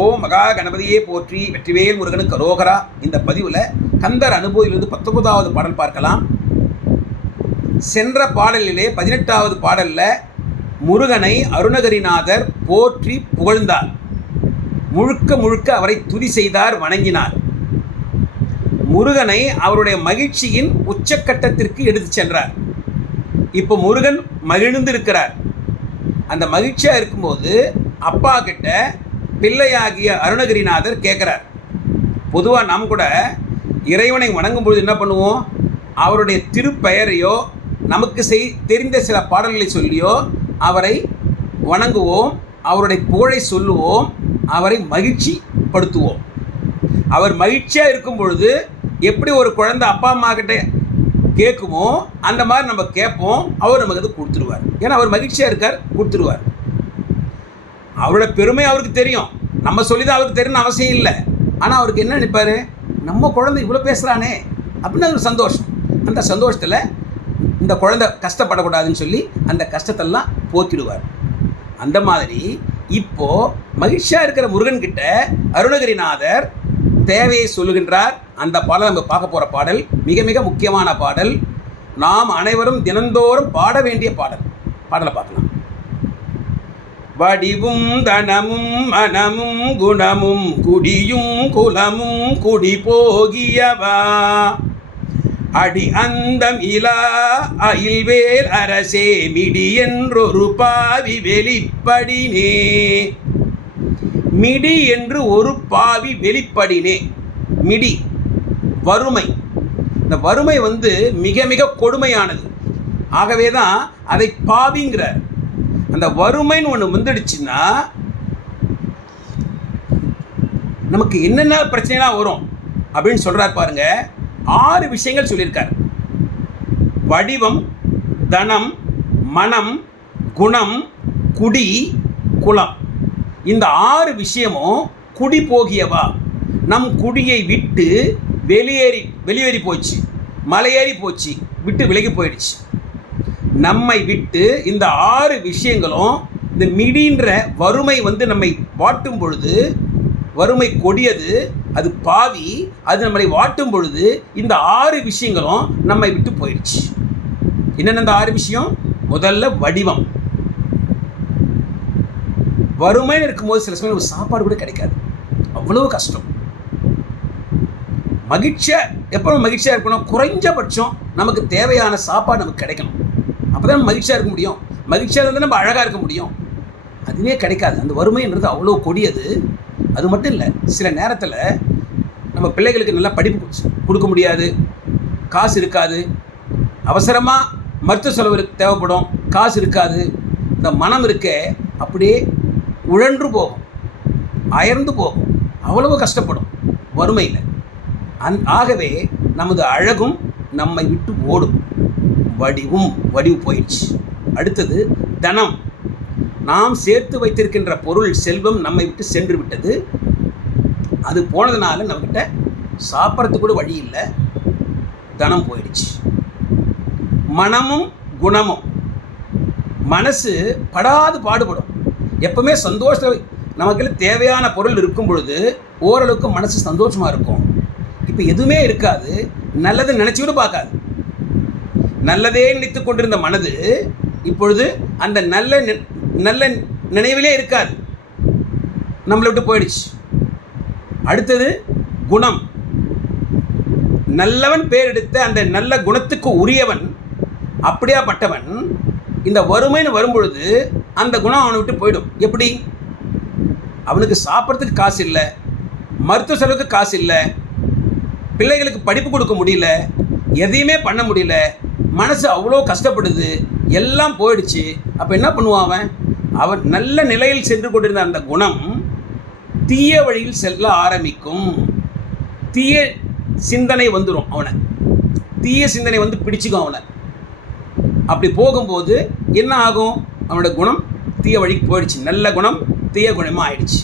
ஓம் மகா கணபதியே போற்றி, வெற்றிவேல் முருகனுக்கு அரோகரா. இந்த பதிவில் கந்தர் அனுபூதியிலிருந்து 19வது பாடல் பார்க்கலாம். சென்ற பாடலிலே 18வது பாடலில் முருகனை அருணகிரிநாதர் போற்றி புகழ்ந்தார். முழுக்க முழுக்க அவரை துதி செய்தார், வணங்கினார். முருகனை அவருடைய மகிழ்ச்சியின் உச்சக்கட்டத்திற்கு எடுத்து சென்றார். இப்போ முருகன் மகிழ்ந்திருக்கிறார். அந்த மகிழ்ச்சியாக இருக்கும்போது அப்பா கிட்ட பிள்ளையாகிய அருணகிரிநாதர் கேட்குறார். பொதுவாக நாம் கூட இறைவனை வணங்கும் பொழுது என்ன பண்ணுவோம்? அவருடைய திருப்பெயரையோ நமக்கு தெரிந்த சில பாடல்களை சொல்லியோ அவரை வணங்குவோம், அவருடைய புகழை சொல்லுவோம், அவரை மகிழ்ச்சி படுத்துவோம். அவர் மகிழ்ச்சியாக இருக்கும் பொழுது எப்படி ஒரு குழந்தை அப்பா அம்மா கிட்ட கேட்குமோ அந்த மாதிரி நம்ம கேட்போம். அவர் நமக்கு அது கொடுத்துருவார். ஏன்னா அவர் மகிழ்ச்சியாக இருக்கார், கொடுத்துருவார். அவரோட பெருமை அவருக்கு தெரியும், நம்ம சொல்லி தான் அவருக்கு தெரியும்னு அவசியம் இல்லை. ஆனால் அவருக்கு என்ன நினைப்பார்? நம்ம குழந்தை இவ்வளோ பேசுகிறானே அப்படின்னு ஒரு சந்தோஷம். அந்த சந்தோஷத்தில் இந்த குழந்தை கஷ்டப்படக்கூடாதுன்னு சொல்லி அந்த கஷ்டத்தெல்லாம் போக்கிடுவார். அந்த மாதிரி இப்போது மகிழ்ச்சியாக இருக்கிற முருகன்கிட்ட அருணகிரிநாதர் தேவையை சொல்லுகின்றார். அந்த பாடல் நம்ம பார்க்க போகிற பாடல் மிக மிக முக்கியமான பாடல். நாம் அனைவரும் தினந்தோறும் பாட வேண்டிய பாடல். பாடலை பார்க்கலாம். வடிவும் தனமும் மனமும் குணமும் குடியும் குலமும் குடி போகியவா அடி அந்தம் இலா அயில்வேல் அரசே மிடி என்றொரு பாவி வெளிப்படினே. மிடி என்று ஒரு பாவி வெளிப்படினே. மிடி வறுமை. இந்த வறுமை மிக மிக கொடுமையானது. ஆகவே தான் அதை பாவிங்கிறார். அந்த வறுமைன்னு ஒன்று வந்துடுச்சுன்னா நமக்கு என்னென்ன பிரச்சனைலாம் வரும் அப்படின்னு சொல்கிறார் பாருங்க. 6 விஷயங்கள் சொல்லியிருக்கார். வடிவம், தனம், மனம், குணம், குடி, குலம். இந்த 6 விஷயமும் குடி போகியவா. நம் குடியை விட்டு வெளியேறி போச்சு, மலையேறி போச்சு, விட்டு விலகி போயிடுச்சு. நம்மை விட்டு இந்த 6 விஷயங்களும், இந்த மிடின்ற வறுமை நம்மை வாட்டும் பொழுது, வறுமை கொடியது, அது பாவி, அது நம்மளை வாட்டும் பொழுது இந்த 6 விஷயங்களும் நம்மை விட்டு போயிடுச்சு. என்னென்ன இந்த 6 விஷயம்? முதல்ல வடிவம். வறுமைன்னு இருக்கும்போது சில சமயம் சாப்பாடு கூட கிடைக்காது, அவ்வளோ கஷ்டம். எப்போ மகிழ்ச்சியாக இருக்கணும்? குறைஞ்சபட்சம் நமக்கு தேவையான சாப்பாடு நமக்கு கிடைக்கணும். அப்போ தான் மகிழ்ச்சியாக இருக்க முடியும். மகிழ்ச்சியாக இருந்தால் நம்ம அழகாக இருக்க முடியும். அதுவே கிடைக்காது. அந்த வறுமைன்றது அவ்வளோ கொடியது. அது மட்டும் இல்லை, சில நேரத்தில் நம்ம பிள்ளைகளுக்கு நல்லா படிப்பு கொடுக்க முடியாது, காசு இருக்காது. அவசரமாக மருத்துவ செலவு தேவைப்படும், காசு இருக்காது. இந்த மனம் அப்படியே உழன்று போகும், அயர்ந்து போகும், அவ்வளவு கஷ்டப்படும் வறுமையில். ஆகவே நமது அழகும் நம்மை விட்டு ஓடும். வடிவு போயிடுச்சு. அடுத்தது தனம். நாம் சேர்த்து வைத்திருக்கின்ற பொருள், செல்வம் நம்மை விட்டு சென்று விட்டது. அது போனதுனால நம்மக்கிட்ட சாப்பிட்றதுக்கு கூட வழி இல்லை, தனம் போயிடுச்சு. மனமும் குணமும். மனசு படாது பாடுபடும். எப்பவுமே சந்தோஷம், நமக்கு தேவையான பொருள் இருக்கும் பொழுது ஓரளவுக்கு மனசு சந்தோஷமாக இருக்கும். இப்போ எதுவுமே இருக்காது, நல்லது நினச்சி கூட பார்க்காது. நல்லதே நினைத்து கொண்டிருந்த மனது இப்பொழுது அந்த நல்ல நினைவிலே இருக்காது, நம்மளை விட்டு போயிடுச்சு. அடுத்தது குணம். நல்லவன் பேர் எடுத்த அந்த நல்ல குணத்துக்கு உரியவன், அப்படியாப்பட்டவன் இந்த வறுமைன்னு வரும்பொழுது அந்த குணம் அவனை விட்டு போயிடும். எப்படி? அவனுக்கு சாப்பிட்றதுக்கு காசு இல்லை, மருத்துவ செலவுக்கு காசு இல்லை, பிள்ளைகளுக்கு படிப்பு கொடுக்க முடியல, எதையுமே பண்ண முடியல, மனசு அவ்வளோ கஷ்டப்படுது, எல்லாம் போயிடுச்சு. அப்போ என்ன பண்ணுவான்? அவன் நல்ல நிலையில் சென்று கொண்டிருந்த அந்த குணம் தீய வழியில் செல்ல ஆரம்பிக்கும். தீய சிந்தனை வந்துடும் அவனை, தீய சிந்தனை பிடிச்சிக்கும் அவனை. அப்படி போகும்போது என்ன ஆகும்? அவனோட குணம் தீய வழிக்கு போயிடுச்சு, நல்ல குணம் தீய குணமாக ஆயிடுச்சு.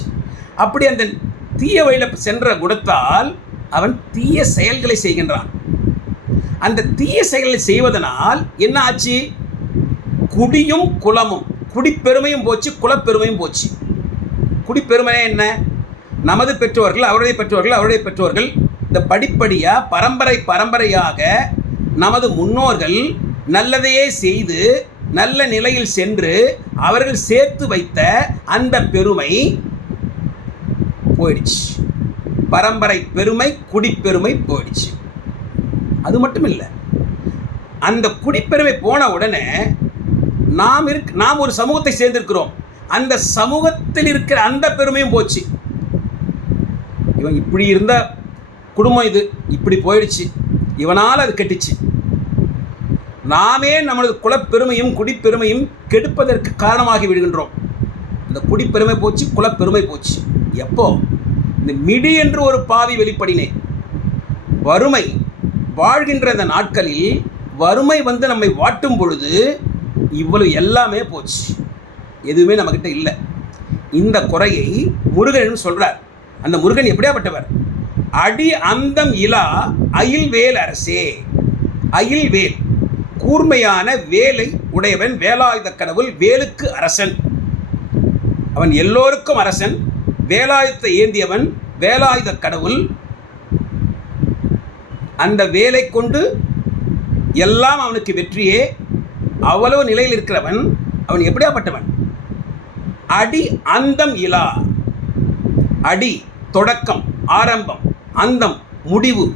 அப்படி அந்த தீய வழியில் சென்ற குணத்தால் அவன் தீய செயல்களை செய்கின்றான். அந்த தீய செயல்களை செய்வதனால் என்ன ஆச்சு? குடியும் குலமும், குடிப்பெருமையும் போச்சு, குலப்பெருமையும் போச்சு. குடிப்பெருமையே என்ன? நமது பெற்றோர்கள், அவருடைய பெற்றோர்கள், அவருடைய பெற்றோர்கள், இந்த படிப்படியாக பரம்பரையாக நமது முன்னோர்கள் நல்லதையே செய்து நல்ல நிலையில் சென்று அவர்கள் சேர்த்து வைத்த அந்த பெருமை போயிடுச்சு. பரம்பரை பெருமை, குடிப்பெருமை போயிடுச்சு. அது மட்டும் இல்லை, அந்த குடிப்பெருமை போன உடனே நாம் ஒரு சமூகத்தை சேர்ந்திருக்கிறோம். அந்த சமூகத்தில் இருக்கிற அந்த பெருமையும் போச்சு. இவன் இப்படி இருந்த குடும்பம், இது இப்படி போயிடுச்சு, இவனால் அது கெட்டுச்சு. நாமே நமது குலப்பெருமையும் குடிப்பெருமையும் கெடுப்பதற்கு காரணமாகி விடுகின்றோம். இந்த குடிப்பெருமை போச்சு, குலப்பெருமை போச்சு. எப்போ இந்த மிடி என்று ஒரு பாவி வெளிப்படினேன். வறுமை வாழ்கின்ற அந்த நாட்களில் வறுமை நம்மை வாட்டும் பொழுது இவ்வளவு எல்லாமே போச்சு. எதுவுமே நம்மக்கிட்ட இல்லை. இந்த குறையை முருகன் சொல்றார். அந்த முருகன் எப்படியாப்பட்டவர்? அடி அந்தம் இலா அயில்வேல் அரசே. அயில்வேல் கூர்மையான வேலை உடையவன், வேலாயுத கடவுள், வேலுக்கு அரசன். அவன் எல்லோருக்கும் அரசன், வேலாயுதத்தை ஏந்தியவன், வேலாயுத கடவுள். அந்த வேலை கொண்டு எல்லாம் அவனுக்கு வெற்றியே. அவ்வளவு நிலையில் இருக்கிறவன். அவன் எப்படியாப்பட்டவன்? அடி அந்தம் இலா. அடி தொடக்கம், ஆரம்பம், அந்தம் முடிவு.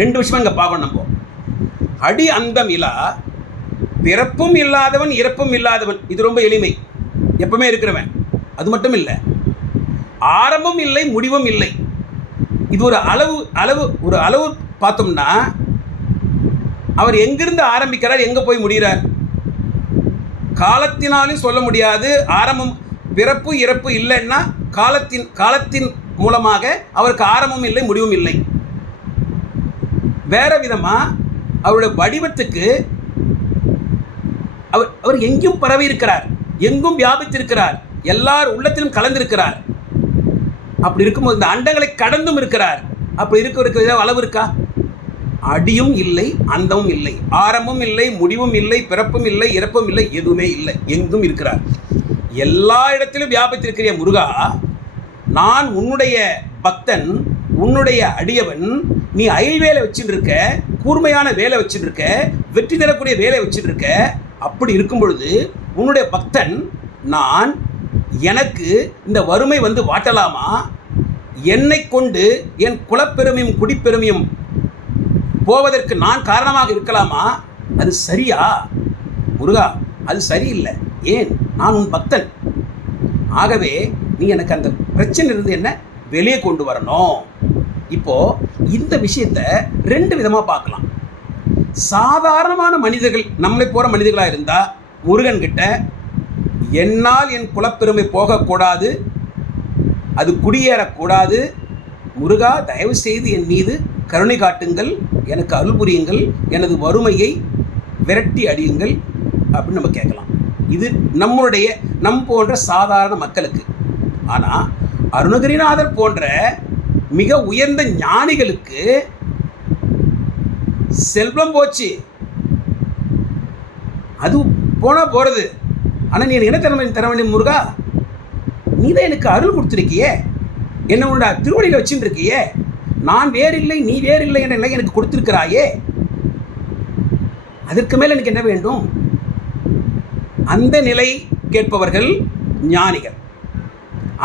ரெண்டு விஷயம் இங்கே பார்க்கணும் நம்ம. அடி அந்தம் இலா, பிறப்பும் இல்லாதவன் இறப்பும் இல்லாதவன். இது ரொம்ப எளிமை, எப்பவுமே இருக்கிறவன். அது மட்டும் இல்லை, ஆரம்பம் இல்லை முடிவும் இல்லை. இது ஒரு அளவு பார்த்தோம்னா அவர் எங்கிருந்து ஆரம்பிக்கிறார், எங்கே போய் முடிகிறார் காலத்தினாலும் சொல்ல முடியாது. ஆரம்பம், பிறப்பு இறப்பு இல்லைன்னா காலத்தின் மூலமாக அவருக்கு ஆரம்பமும் இல்லை முடிவும் இல்லை. வேற விதமாக அவருடைய வடிவத்துக்கு அவர் எங்கும் பரவி இருக்கிறார், எங்கும் வியாபித்திருக்கிறார், எல்லார் உள்ளத்திலும் கலந்திருக்கிறார். அப்படி இருக்கும்போது இந்த அண்டங்களை கடந்தும் இருக்கிறார். அப்படி இருக்க அளவு இருக்கா? அடியும் இல்லை, அந்தமும் இல்லை, ஆரம்பமும் இல்லை, முடிவும் இல்லை, பிறப்பும் இல்லை, இறப்பும் இல்லை, எதுவுமே இல்லை, எங்கும் இருக்கிறார். எல்லா இடத்திலும் வியாபித்திருக்கிற முருகா, நான் உன்னுடைய பக்தன், உன்னுடைய அடியவன். நீ அயல்வேலை வச்சுட்டு இருக்க, கூர்மையான வேலை வச்சுட்டு இருக்க, வெற்றி தரக்கூடிய வேலை வச்சுட்டு இருக்க. அப்படி இருக்கும் பொழுது உன்னுடைய பக்தன் நான், எனக்கு இந்த வறுமை வாட்டலாமா? என்னை கொண்டு என் குலப்பெருமையும் குடிப்பெருமையும் போவதற்கு நான் காரணமாக இருக்கலாமா? அது சரியா முருகா? அது சரியில்லை. ஏன்? நான் உன் பக்தன். ஆகவே நீ எனக்கு அந்த பிரச்சனை இருந்து என்ன வெளியே கொண்டு வரணும். இப்போ இந்த விஷயத்தை ரெண்டு விதமாக பார்க்கலாம். சாதாரணமான மனிதர்கள், நம்மளை போகிற மனிதர்களாக இருந்தால் முருகன்கிட்ட என்னால் என் குலப்பெருமை போகக்கூடாது, அது குடியேறக்கூடாது, முருகா தயவு செய்து என் மீது கருணை காட்டுங்கள், எனக்கு அருள் புரியுங்கள், எனது வறுமையை விரட்டி அடியுங்கள் அப்படின்னு நம்ம கேட்கலாம். இது நம் போன்ற சாதாரண மக்களுக்கு. ஆனால் அருணகிரிநாதர் போன்ற மிக உயர்ந்த ஞானிகளுக்கு செல்வம் போச்சு, அது போகிறது. ஆனால் நீ என்ன தர வேண்டும் முருகா? நீ தான் எனக்கு அருள் கொடுத்துருக்கியே, என்ன உன்னோட திருவடியில் வச்சுட்டு இருக்கியே, நான் வேறில்லை நீ வேறில்லை என்ற நிலை எனக்கு கொடுத்திருக்கிறாயே, அதற்கு மேல் எனக்கு என்ன வேண்டும்? அந்த நிலை கேட்பவர்கள் ஞானிகள்.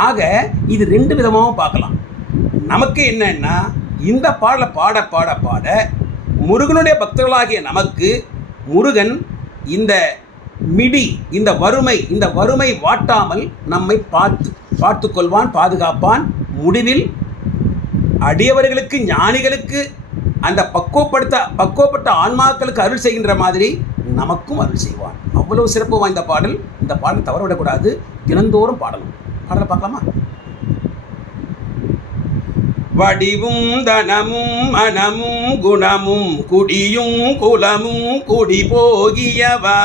ஆக இது ரெண்டு விதமாகவும் பார்க்கலாம். நமக்கு என்னன்னா, இந்த பாடலை பாட பாட பாட முருகனுடைய பக்தர்களாகிய நமக்கு முருகன் இந்த மிடி, இந்த வறுமை வாட்டாமல் நம்மை பார்த்து கொள்வான், பாதுகாப்பான். முடிவில் அடியவர்களுக்கு, ஞானிகளுக்கு, அந்த பக்குவப்பட்ட ஆன்மாக்களுக்கு அருள் செய்கின்ற மாதிரி நமக்கும் அருள் செய்வான். அவ்வளவு சிறப்பு வாய்ந்த பாடல். இந்த பாடல் தவற விடக்கூடாது, தினந்தோறும் பாடணும். பாடலை பார்க்கலாமா? வடிவும் தனமும் மனமும் குணமும் குடியும் குலமும் குடி போகியவா,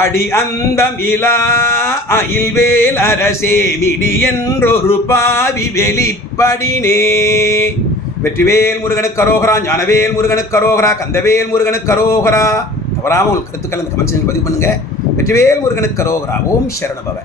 அடி அந்தம் இலா அயில்வேல் அரசே, மிடி என்றொரு பாவி வெளிப்படினே. வெற்றிவேல் முருகனுக்கு அரோகரா, ஞானவேல் முருகனுக்கு அரோகரா, கந்தவேல் முருகனுக்கு அரோகரா. தவறாமல் உங்கள் கருத்துக்கள் அந்த கமெண்ட் செக்ஷனில் பதிவு பண்ணுங்க. வெற்றிவேல் முருகனுக்கு அரோகரா. ஓம் சரணபவ.